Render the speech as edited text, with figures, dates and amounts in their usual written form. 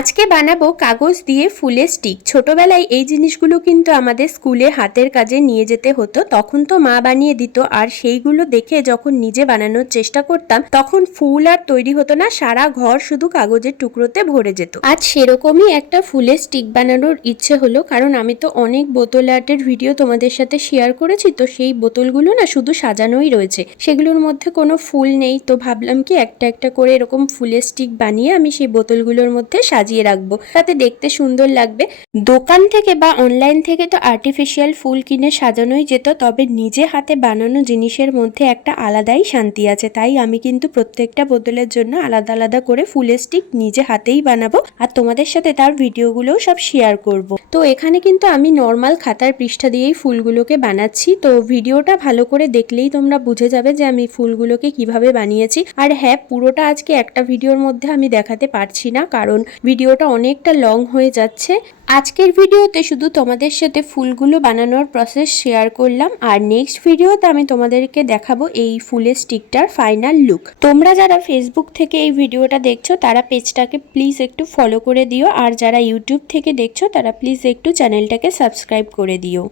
আজকে বানাবো কাগজ দিয়ে ফুলের স্টিক। ছোটবেলায় এই জিনিসগুলো কিন্তু আমাদের স্কুলে হাতের কাজে নিয়ে যেতে হতো, তখন তো মা বানিয়ে দিত, আর সেইগুলো দেখে যখন নিজে বানানোর চেষ্টা করতাম তখন ফুল আর তৈরি হতো না, সারা ঘর শুধু কাগজের টুকরোতে ভরে যেত। আজ সেরকমই একটা ফুলের স্টিক বানানোর ইচ্ছে হলো, কারণ আমি তো অনেক বোতল আর্টের ভিডিও তোমাদের সাথে শেয়ার করেছি, তো সেই বোতলগুলো না শুধু সাজানোই রয়েছে, সেগুলোর মধ্যে কোনো ফুল নেই। তো ভাবলাম কি একটা একটা করে এরকম ফুলের স্টিক বানিয়ে আমি সেই বোতলগুলোর মধ্যে সাজিয়ে রাখবো, তাতে দেখতে সুন্দর লাগবে। দোকান থেকে বা অনলাইন থেকে তো আর্টিফিশিয়াল ফুল কিনে সাজানোই যেত, তবে নিজে হাতে বানানো জিনিসের মধ্যে একটা আলাদাই শান্তি আছে। তাই আমি কিন্তু প্রত্যেকটা বোতলের জন্য আলাদা আলাদা করে ফুলের স্টিক নিজে হাতেই বানাবো, আর তোমাদের সাথে তার ভিডিওগুলোও সব শেয়ার করব। তো এখানে কিন্তু আমি নর্মাল খাতার পৃষ্ঠা দিয়েই ফুলগুলোকে বানাচ্ছি, তো ভিডিওটা ভালো করে দেখলেই তোমরা বুঝে যাবে যে আমি ফুলগুলোকে কিভাবে বানিয়েছি। আর হ্যাঁ, পুরোটা আজকে একটা ভিডিওর মধ্যে আমি দেখাতে পারছি না, কারণ ভিডিওটা অনেকটা লং হয়ে যাচ্ছে। আজকের ভিডিওতে শুধু তোমাদের সাথে ফুলগুলো বানানোর প্রসেস শেয়ার করলাম, আর নেক্সট ভিডিওতে আমি তোমাদেরকে দেখাবো এই ফুলের স্টিকটার ফাইনাল লুক। তোমরা যারা ফেসবুক থেকে এই ভিডিওটা দেখছো তারা পেজটাকে প্লিজ একটু ফলো করে দিও, আর যারা ইউটিউব থেকে দেখছো তারা প্লিজ একটু চ্যানেলটাকে সাবস্ক্রাইব করে দিও।